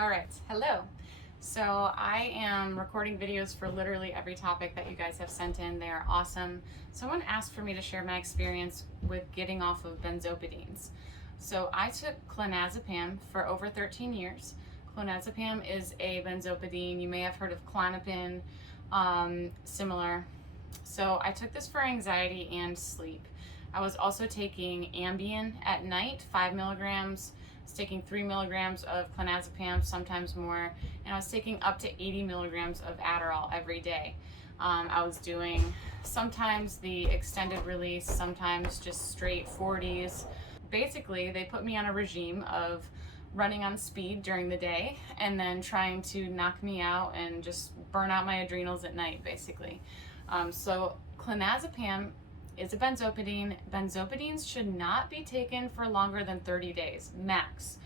All right, hello. So I am recording videos for literally every topic that you guys have sent in. They are awesome. Someone asked for me to share my experience with getting off of benzodiazepines. So I took clonazepam for over 13 years. Clonazepam is a benzodiazepine. You may have heard of Klonopin, similar. So I took this for anxiety and sleep. I was also taking Ambien at night, 5 milligrams. I was taking 3 milligrams of clonazepam, sometimes more, and I was taking up to 80 milligrams of Adderall every day. I was doing sometimes the extended release, sometimes just straight 40s. Basically, they put me on a regime of running on speed during the day and then trying to knock me out and just burn out my adrenals at night, basically. So clonazepam is a benzodiazepine. Benzodiazepines should not be taken for longer than 30 days, max.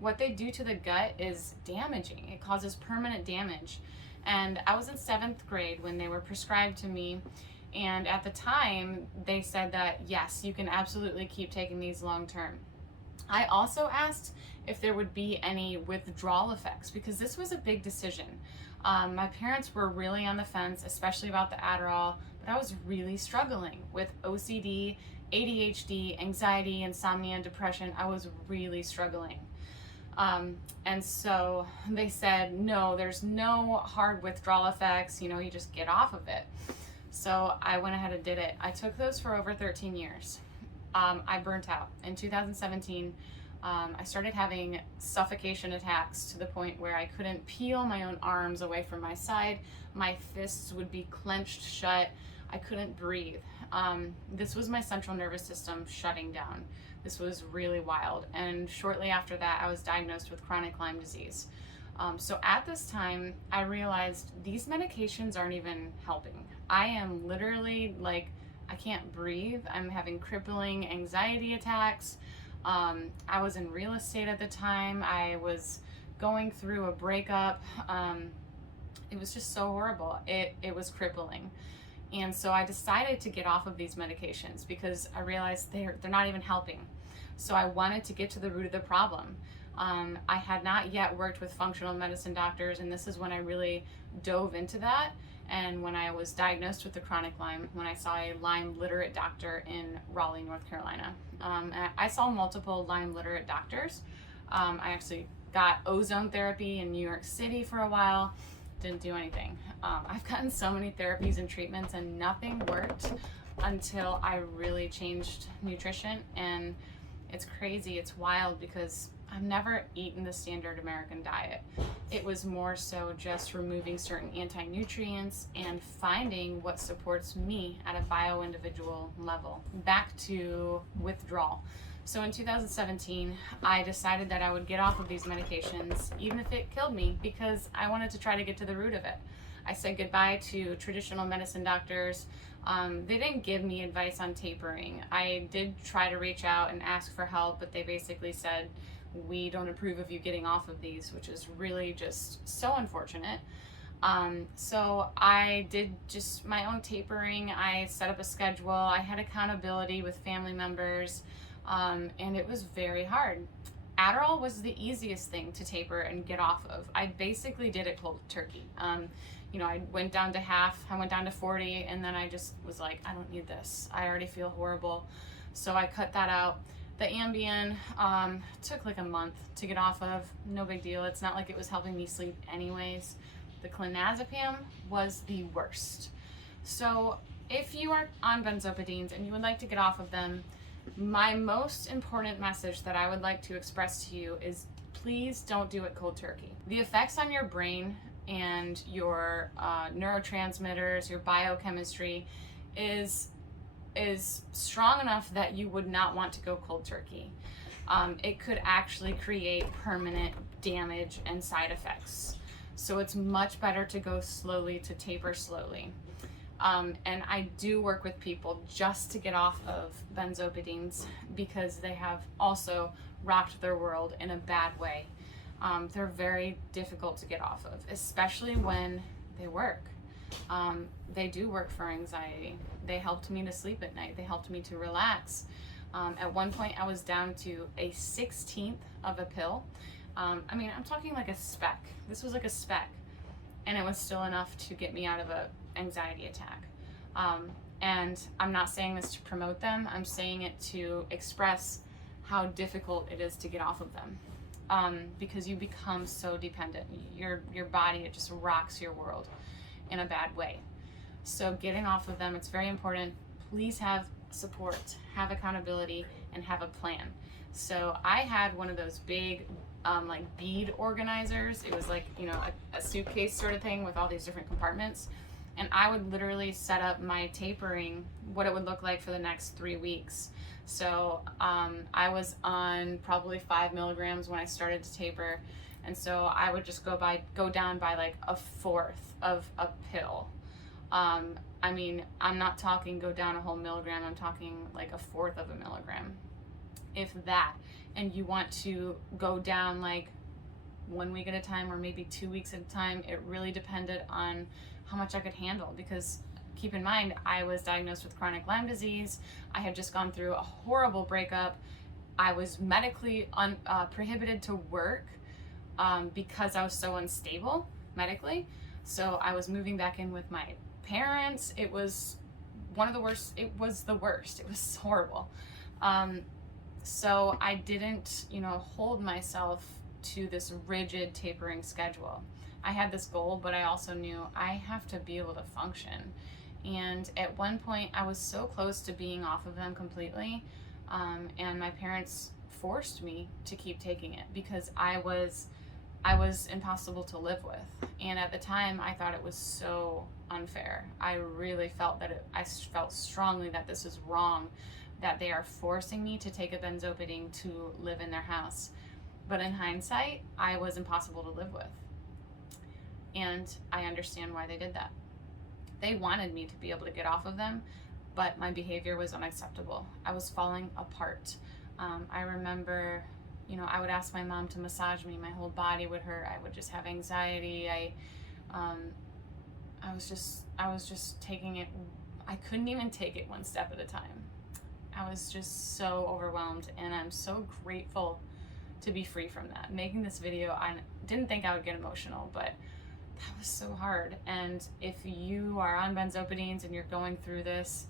What they do to the gut is damaging. It causes permanent damage. And I was in 7th grade when they were prescribed to me. And at the time, they said that, yes, you can absolutely keep taking these long term. I also asked if there would be any withdrawal effects because this was a big decision. My parents were really on the fence, especially about the Adderall, but I was really struggling with OCD, ADHD, anxiety, insomnia, and depression. I was really struggling. And so they said, no, there's no hard withdrawal effects, you just get off of it. So I went ahead and did it. I took those for over 13 years. I burnt out. In 2017, I started having suffocation attacks to the point where I couldn't peel my own arms away from my side. My fists would be clenched shut. I couldn't breathe. This was my central nervous system shutting down. This was really wild. And shortly after that, I was diagnosed with chronic Lyme disease. So at this time, I realized these medications aren't even helping. I am literally I can't breathe. I'm having crippling anxiety attacks. I was in real estate at the time. I was going through a breakup. It was just so horrible. It was crippling. And so I decided to get off of these medications because I realized they're not even helping. So I wanted to get to the root of the problem. I had not yet worked with functional medicine doctors, and this is when I really dove into that. And when I was diagnosed with the chronic Lyme, when I saw a Lyme literate doctor in Raleigh, North Carolina. I saw multiple Lyme literate doctors. I actually got ozone therapy in New York City for a while. Didn't do anything. I've gotten so many therapies and treatments and nothing worked until I really changed nutrition. And it's crazy, it's wild because I've never eaten the standard American diet. It was more so just removing certain anti-nutrients and finding what supports me at a bio-individual level. Back to withdrawal. So in 2017, I decided that I would get off of these medications, even if it killed me, because I wanted to try to get to the root of it. I said goodbye to traditional medicine doctors. They didn't give me advice on tapering. I did try to reach out and ask for help, but they basically said, we don't approve of you getting off of these, which is really just so unfortunate. So I did just my own tapering. I set up a schedule. I had accountability with family members, and it was very hard. Adderall was the easiest thing to taper and get off of. I basically did it cold turkey. I went down to half, I went down to 40, and then I just was like, I don't need this. I already feel horrible. So I cut that out. The Ambien took like a month to get off of. No big deal. It's not like it was helping me sleep anyways. The clonazepam was the worst. So if you are on benzodiazepines and you would like to get off of them, my most important message that I would like to express to you is please don't do it cold turkey. The effects on your brain and your neurotransmitters, your biochemistry is strong enough that you would not want to go cold turkey. It could actually create permanent damage and side effects. So it's much better to go slowly, to taper slowly. And I do work with people just to get off of benzodiazepines because they have also rocked their world in a bad way. They're very difficult to get off of, especially when they work. They do work for anxiety. They helped me to sleep at night. They helped me to relax. At one point I was down to a 16th of a pill I mean, I'm talking like a speck. This was like a speck, and it was still enough to get me out of a anxiety attack. And I'm not saying this to promote them. I'm saying it to express how difficult it is to get off of them, because you become so dependent. Your body, it just rocks your world in a bad way. So getting off of them, it's very important. Please have support, have accountability, and have a plan. So I had one of those big like bead organizers. It was like, you know, a suitcase sort of thing with all these different compartments. And I would literally set up my tapering, what it would look like for the next 3 weeks. So I was on probably 5 milligrams when I started to taper. And so I would just go down by like a fourth of a pill. I mean, I'm not talking go down a whole milligram, I'm talking like a fourth of a milligram, if that. And you want to go down like 1 week at a time or maybe 2 weeks at a time. It really depended on how much I could handle, because keep in mind, I was diagnosed with chronic Lyme disease. I had just gone through a horrible breakup. I was medically prohibited to work because I was so unstable medically. So I was moving back in with my parents. It was one of the worst. It was the worst. It was horrible. So I didn't, you know, hold myself to this rigid tapering schedule. I had this goal, but I also knew I have to be able to function. And at one point I was so close to being off of them completely. And my parents forced me to keep taking it because I was impossible to live with. And at the time I thought it was so unfair. I really felt that I felt strongly that this is wrong, that they are forcing me to take a benzopidine to live in their house. But in hindsight, I was impossible to live with. And I understand why they did that. They wanted me to be able to get off of them, but my behavior was unacceptable. I was falling apart. I remember, you know, I would ask my mom to massage me. My whole body would hurt. I would just have anxiety. I was just taking it. I couldn't even take it one step at a time. I was just so overwhelmed, and I'm so grateful to be free from that. Making this video, I didn't think I would get emotional, but that was so hard. And if you are on benzopidines and you're going through this,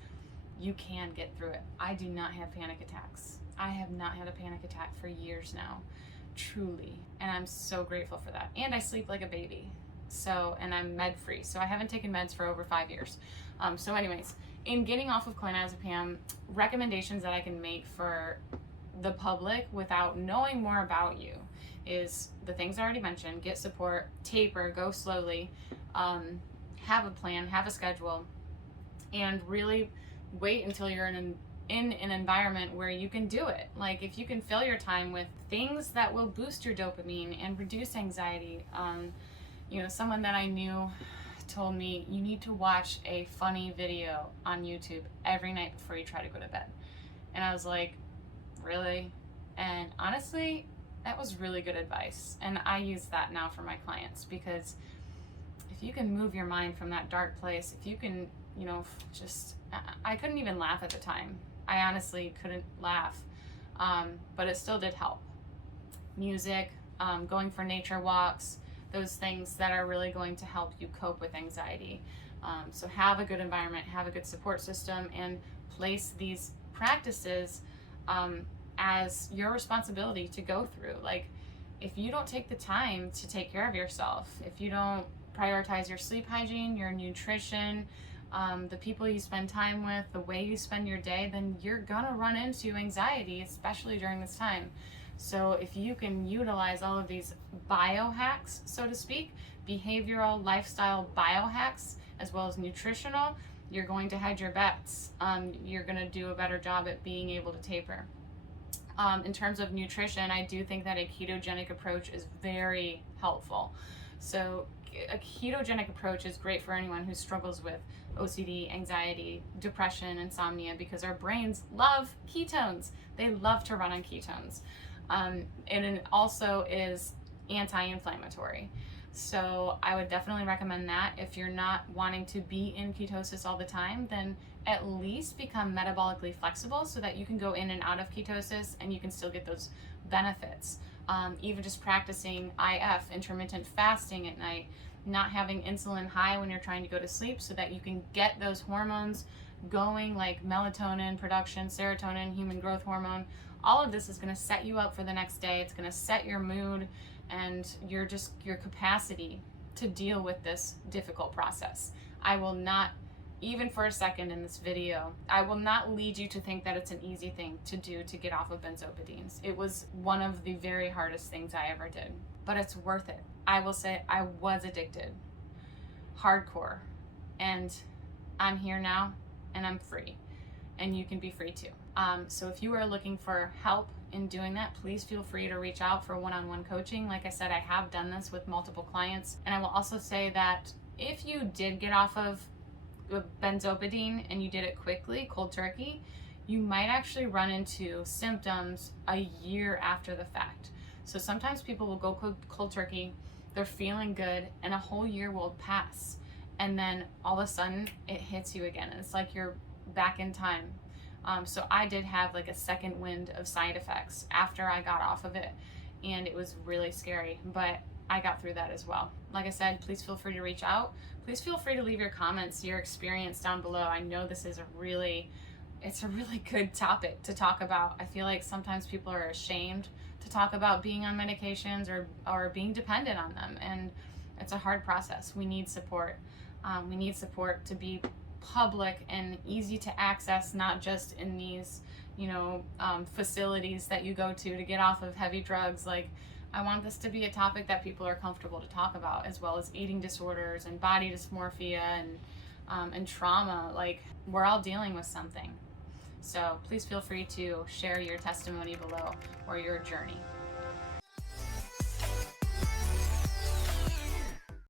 you can get through it. I do not have panic attacks. I have not had a panic attack for years now, truly. And I'm so grateful for that. And I sleep like a baby. So, and I'm med free. So I haven't taken meds for over 5 years. So anyways, in getting off of clonazepam, recommendations that I can make for the public without knowing more about you is the things I already mentioned. Get support, taper, go slowly, have a plan, have a schedule, and really wait until you're in an environment where you can do it. Like if you can fill your time with things that will boost your dopamine and reduce anxiety. You know, someone that I knew told me, you need to watch a funny video on YouTube every night before you try to go to bed. And I was like, really? And honestly, that was really good advice. And I use that now for my clients, because if you can move your mind from that dark place, if you can, you know, just, I couldn't even laugh at the time. I honestly couldn't laugh, but it still did help. Music, going for nature walks, those things that are really going to help you cope with anxiety. So have a good environment, have a good support system, and place these practices as your responsibility to go through. Like if you don't take the time to take care of yourself, if you don't prioritize your sleep hygiene, your nutrition, the people you spend time with, the way you spend your day, then you're gonna run into anxiety, especially during this time. So if you can utilize all of these biohacks, so to speak, behavioral, lifestyle biohacks, as well as nutritional, you're going to hedge your bets. You're gonna do a better job at being able to taper. In terms of nutrition, I do think that a ketogenic approach is very helpful. So a ketogenic approach is great for anyone who struggles with OCD, anxiety, depression, insomnia, because our brains love ketones. They love to run on ketones. And it also is anti-inflammatory. So I would definitely recommend that. If you're not wanting to be in ketosis all the time, then at least become metabolically flexible so that you can go in and out of ketosis and you can still get those benefits. even just practicing IF, intermittent fasting at night, not having insulin high when you're trying to go to sleep so that you can get those hormones going, like melatonin production, serotonin, human growth hormone. All of this is going to set you up for the next day. It's going to set your mood and your capacity to deal with this difficult process. I will not, even for a second in this video, I will not lead you to think that it's an easy thing to do to get off of benzodiazepines. It was one of the very hardest things I ever did, but it's worth it. I will say I was addicted, hardcore, and I'm here now and I'm free, and you can be free too. So if you are looking for help in doing that, please feel free to reach out for one-on-one coaching. Like I said, I have done this with multiple clients, and I will also say that if you did get off of benzodiazepine and you did it quickly, cold turkey, you might actually run into symptoms a year after the fact. So sometimes people will go cold turkey, they're feeling good, and a whole year will pass, and then all of a sudden it hits you again, and it's like you're back in time. So I did have like a second wind of side effects after I got off of it, and it was really scary, but I got through that as well. Like I said, please feel free to reach out. Please feel free to leave your comments, your experience down below. I know this is it's a really good topic to talk about. I feel like sometimes people are ashamed to talk about being on medications or being dependent on them, and it's a hard process. We need support. We need support to be public and easy to access, not just in these facilities that you go to get off of heavy drugs. Like, I want this to be a topic that people are comfortable to talk about, as well as eating disorders and body dysmorphia and trauma. Like, we're all dealing with something. So please feel free to share your testimony below or your journey.